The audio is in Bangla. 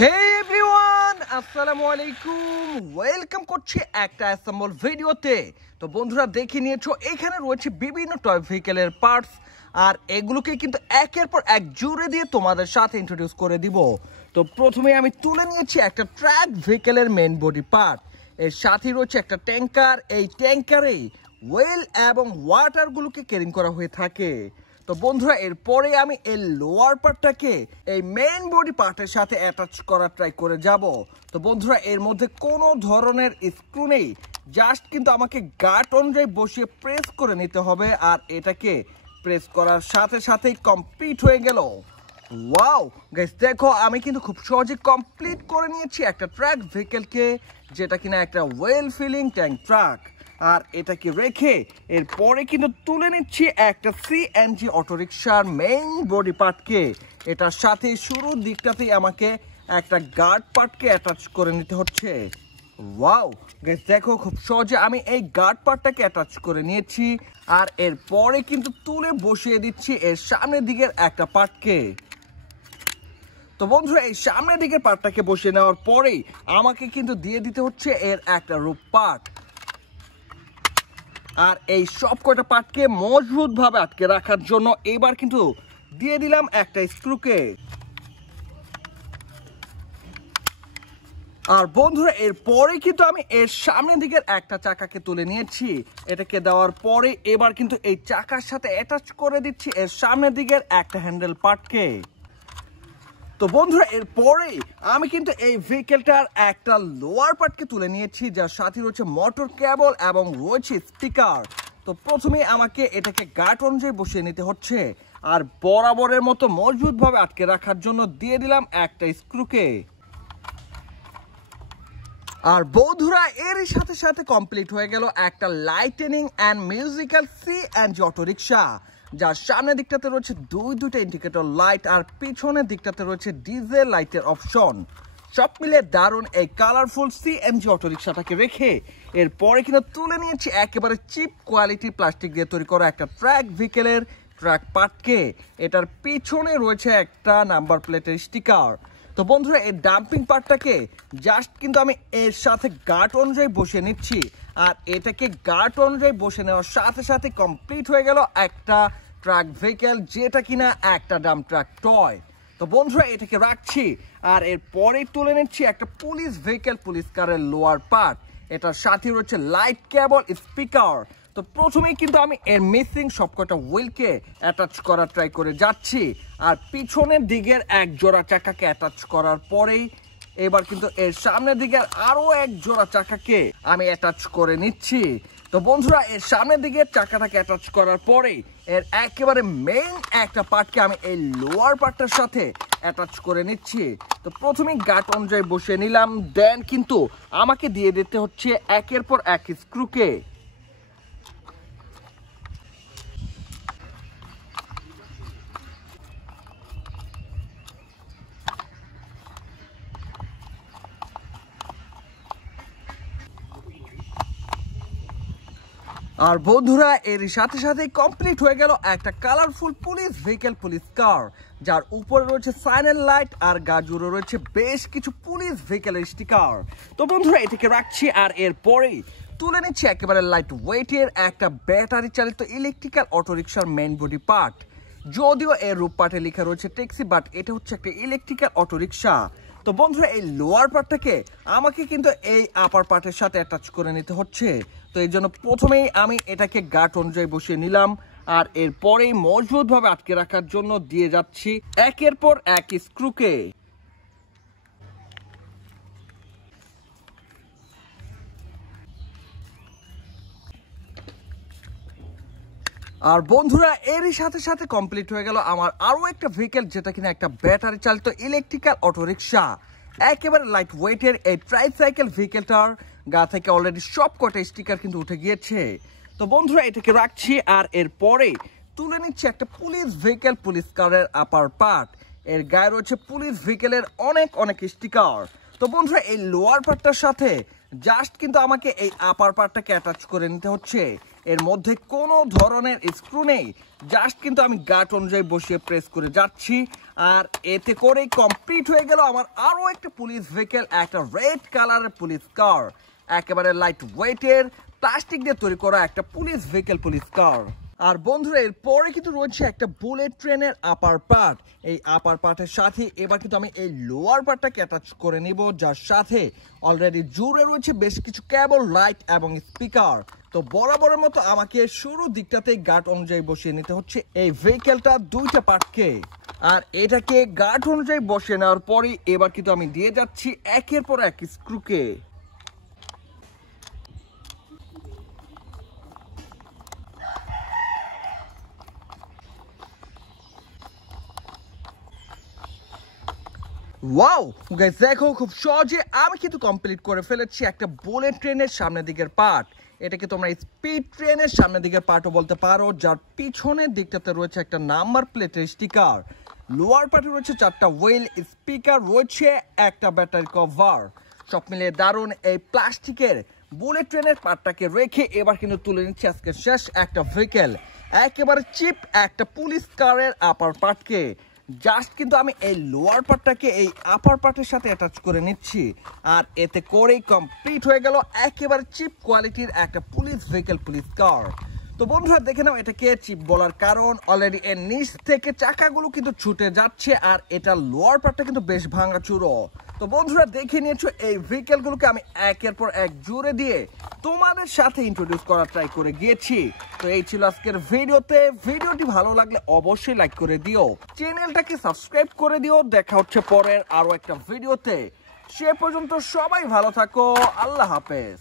হে এভরিওয়ান, আসসালামু আলাইকুম। ওয়েলকাম করছি একটা অ্যাসেম্বল ভিডিওতে। তো বন্ধুরা, দেখে নিয়েছো এখানে রয়েছে বিভিন্ন টয় ভেহিকেলের পার্টস, আর এগুলোকে কিন্তু একের পর এক জুড়ে দিয়ে তোমাদের সাথে ইন্ট্রোডিউস করে দিব। তো প্রথমে আমি তুলে নিয়েছি একটা ট্রাক ভেহিকেলের মেন বডি পার্ট, এর সাথে রয়েছে একটা ট্যাঙ্কার। এই ট্যাঙ্কারেই ওয়েল এবং ওয়াটারগুলোকে ক্যারিং করা হয়ে থাকে। তো বন্ধুরা, এরপরে আমি এই লোয়ার পার্টটাকে এই মেইন বডি পার্টের সাথে অ্যাটাচ করার ট্রাই করে যাব। তো বন্ধুরা, এর মধ্যে কোনো ধরনের স্ক্রু নেই, জাস্ট কিন্তু আমাকে গার্ড অনুযায়ী বসিয়ে প্রেস করে নিতে হবে, আর এটাকে প্রেস করার সাথে সাথেই কমপ্লিট হয়ে গেল। ওয়াও গাইস, দেখো আমি কিন্তু খুব সহজে কমপ্লিট করে নিয়েছি একটা ট্রাক ভেহিকেলকে, যেটা কিনা একটা ওয়েল ফিলিং ট্যাঙ্ক ট্রাক। আর এটাকে রেখে এরপরে কিন্তু তুলে নিচ্ছি একটা সিএনজি অটোরিকশার মেইন বডি পার্টকে। এটার সাথে শুরুর দিকটাতেই আমাকে একটা গার্ড পার্টকে অ্যাটাচ করে নিতে হচ্ছে। ওয়াও গাইস, দেখো খুব সহজে আমি এই গার্ড পার্টটাকে অ্যাটাচ করে নিয়েছি, আর এরপরে কিন্তু তুলে বসিয়ে দিচ্ছি এর সামনের দিকের একটা পার্টকে। তো বন্ধুরা, এই সামনের দিকের পার্টটাকে বসিয়ে নেওয়ার পরেই আমাকে কিন্তু দিয়ে দিতে হচ্ছে এর একটা রূপ পার্ট, আর এই সব কয়টা পার্টকে মজবুত ভাবে আটকে রাখার জন্য এবার কিন্তু দিয়ে দিলাম একটা স্ক্রুকে। আর বন্ধুরা, এরপরে কিন্তু আমি এর সামনের দিকের একটা চাকাকে তুলে নিয়েছি। এটাকে দেওয়ার পরে এবার কিন্তু এই চাকার সাথে অ্যাটাচ করে দিচ্ছি এর সামনের দিকের একটা হ্যান্ডেল পার্টকে। তো বন্ধুরা, এরপরে আমি কিন্তু এই ভেহিকেলটার একটা লোয়ার পার্টকে তুলে নিয়েছি, যার সাথে রয়েছে মোটর কেবল এবং রয়েছে স্পিকার। তো প্রথমে আমাকে এটাকে গার্ড অনুযায়ী বসিয়ে নিতে হচ্ছে, আর বরাবরের মতো মজবুতভাবে আটকে রাখার জন্য দিয়ে দিলাম একটা স্ক্রুকে। আর বন্ধুরা, এর সাথে সাথে কমপ্লিট হয়ে গেল একটা lightning and musical CNG autorickshaw, যার সামনের দিকটাতে রয়েছে দুইটা ইন্ডিকেটর লাইট, আর পিছনের দিকটাতে রয়েছে ডিজেল লাইটের অপশন। সব মিলে দারুণ এই কালারফুল সিএনজি অটোরিকশাটাকে রেখে এরপরে কিন্তু তুলে নিয়েছি একেবারে চিপ কোয়ালিটি প্লাস্টিক দিয়ে তৈরি করা একটা ট্রাক ভেহিকেলের ট্রাক পার্টকে। এটার পিছনে রয়েছে একটা নাম্বার প্লেটের স্টিকার। তো বন্ধুরা, এই ডাম্পিং পার্টটাকে জাস্ট কিন্তু আমি এর সাথে গার্ড অনুযায়ী বসিয়ে নিচ্ছি, আর এটাকে গার্ড অনুযায়ী বসে নেওয়ার সাথে সাথে কমপ্লিট হয়ে গেল একটা ট্রাক ভেহিকেল, যেটা কিনা একটা ডাম্প ট্রাক টয়। তো বন্ধুরা, এটাকে রাখছি, আর এরপরে তুলে নিচ্ছি একটা পুলিশ ভেহিকেল, পুলিশ কারের লোয়ার পার্ট। এটার সাথে রয়েছে লাইট কেবল, স্পিকার। তো প্রথমেই কিন্তু আমি এর মিসিং সবকটা হুইলকে অ্যাটাচ করার ট্রাই করে যাচ্ছি, আর পিছনের দিকের এক জোড়া চাকাকে অ্যাটাচ করার পরেই এবার কিন্তু এর সামনের দিকের আরো এক জোড়া চাকাকে আমি অ্যাটাচ করে নিচ্ছি। তো বন্ধুরা, এর সামনের দিকের চাকাটাকে অ্যাটাচ করার পরে এর একেবারে মেইন একটা পার্টকে আমি এই লোয়ার পার্টটার সাথে অ্যাটাচ করে নিচ্ছি। তো প্রথমেই গার্ড অনুযায়ী বসিয়ে নিলাম, দেন কিন্তু আমাকে দিয়ে দিতে হচ্ছে একের পর এক স্ক্রুকে। আর বন্ধুরা, এর সাথে সাথে কমপ্লিট হয়ে গেল একটা কালারফুল পুলিশ ভেহিকেল, পুলিশ কার, যার উপরে রয়েছে সাইরেন লাইট, আর গা জুড়ে রয়েছে বেশ কিছু পুলিশ ভেহিকেলের স্টিকার। তো বন্ধুরা, এটাকে রাখছি, আর এরপরেই তুলে নিচ্ছি একেবারে লাইট ওয়েটের একটা ব্যাটারি চালিত ইলেকট্রিক্যাল অটোরিকশার মেইন বডি পার্ট। যদিও এর রূপ পার্টে লেখা রয়েছে ট্যাক্সি, বাট এটা হচ্ছে একটা ইলেকট্রিক্যাল অটোরিকশা। তো বন্ধুরা, এই লোয়ার পার্টটাকে আমাকে কিন্তু এই আপার পার্টের সাথে অ্যাটাচ করে নিতে হচ্ছে। তো এই জন্য প্রথমেই আমি এটাকে গার্ড অনুযায়ী বসিয়ে নিলাম, আর এরপরেই মজবুতভাবে আটকে রাখার জন্য দিয়ে যাচ্ছি একের পর এক স্ক্রুকে। আর বন্ধুরা, এরই সাথে সাথে কমপ্লিট হয়ে গেল আমার আরো একটা ভেহিকেল, যেটা কিনা একটা ব্যাটারি চালিত ইলেকট্রিক্যাল অটোরিকশা। একেবারে লাইট ওয়েটের এই ট্রাইসাইকেল ভেহিকেলটার গা থেকে অলরেডি সব কটা স্টিকার কিন্তু উঠে গিয়েছে। তো বন্ধুরা, এটাকে রাখছি, আর এরপরে তুলে নিচ্ছি একটা পুলিশ ভেহিকেল, পুলিশ কারের আপার পার্ট। এর গায়ে রয়েছে পুলিশ ভেহিকেলের অনেক স্টিকার। তো বন্ধুরা, এই লোয়ার পার্টটার সাথে জাস্ট কিন্তু আমাকে এই আপার পার্টটাকে অ্যাটাচ করে নিতে হচ্ছে। এর মধ্যে কোনো ধরনের স্ক্রু নেই, জাস্ট কিন্তু আমি গার্ড অনুযায়ী বসিয়ে প্রেস করে যাচ্ছি। আর এতে করেই কমপ্লিট হয়ে গেল আমার আরও একটা পুলিশ ভেহিকেল, একটা রেড কালারের পুলিশ কার, একেবারে লাইট ওয়েটের প্লাস্টিক দিয়ে তৈরি করা একটা পুলিশ ভেহিকেল, পুলিশ কার। আর বন্ধুরা এরপরে কিন্তু রয়েছে একটা বুলেট ট্রেনের আপার পার্ট। এই আপার পার্টের সাথে এবার কিন্তু আমি এই লোয়ার পার্টটাকে অ্যাটাচ করে নিব, যার সাথে অলরেডি জুড়ে রয়েছে বেশ কিছু কেবল, লাইট এবং স্পিকার। তো বরাবরের মতো আমাকে শুরু দিকটাতেই গার্ড অনুযায়ী বসিয়ে নিতে হচ্ছে এই ভেহিকেলটা দুইটা পার্টকে। আর এটাকে গার্ড অনুযায়ী বসিয়ে নেওয়ার পরে এবার কিন্তু আমি দিয়ে যাচ্ছি একের পর এক স্ক্রুকে। ওয়াও গাইস, দেখো খুব সহজে আমি কিন্তু কমপ্লিট করে ফেলেছি একটা বুলেট ট্রেনের সামনের দিকের পার্ট। এটাকে তোমরা স্পিড ট্রেনের সামনের দিকের পার্টও বলতে পারো, যার পিছনের দিকটাতে রয়েছে একটা নাম্বার প্লেটের স্টিকার। লোয়ার পার্টে রয়েছে 4টা হুইল, স্পিকার রয়েছে, একটা ব্যাটারি কভার। সব মিলিয়ে দারুণ এই প্লাস্টিকের বুলেট ট্রেনের পার্টটাকে রেখে এবার কিন্তু তুলে নিচ্ছি আজকে শেষ একটা ভেহিকেল, একেবারে চিপ একটা পুলিশ কারের আপার পার্টকে। জাস্ট কিন্তু আমি এই লোয়ার পার্টটাকে এই আপার পার্টের সাথে অ্যাটাচ করে নিচ্ছি। আর এতে করেই কমপ্লিট হয়ে গেল একেবারে চিপ কোয়ালিটির একটা পুলিশ ভেহিকেল, পুলিশ কার। তো বন্ধুরা দেখে নাও এটাকে চিপ বলার কারণ, অলরেডি এর নিচ থেকে চাকাগুলো কিন্তু ছুটে যাচ্ছে আর এটা লোয়ার পার্টটা কিন্তু বেশ ভাঙাচুরো। তো বন্ধুরা দেখে নিয়েছো এই ভেহিকেলগুলোকে আমি একের পর এক জুড়ে দিয়ে তোমাদের সাথে ইন্ট্রোডিউস করার ট্রাই করে গিয়েছি। তো এই ছিল আজকের ভিডিওতে। ভিডিওটি ভালো লাগলে অবশ্যই লাইক করে দিও, চ্যানেলটাকে সাবস্ক্রাইব করে দিও। দেখা হচ্ছে পরের আরো একটা ভিডিওতে, সে পর্যন্ত সবাই ভালো থাকো, আল্লাহ হাফেজ।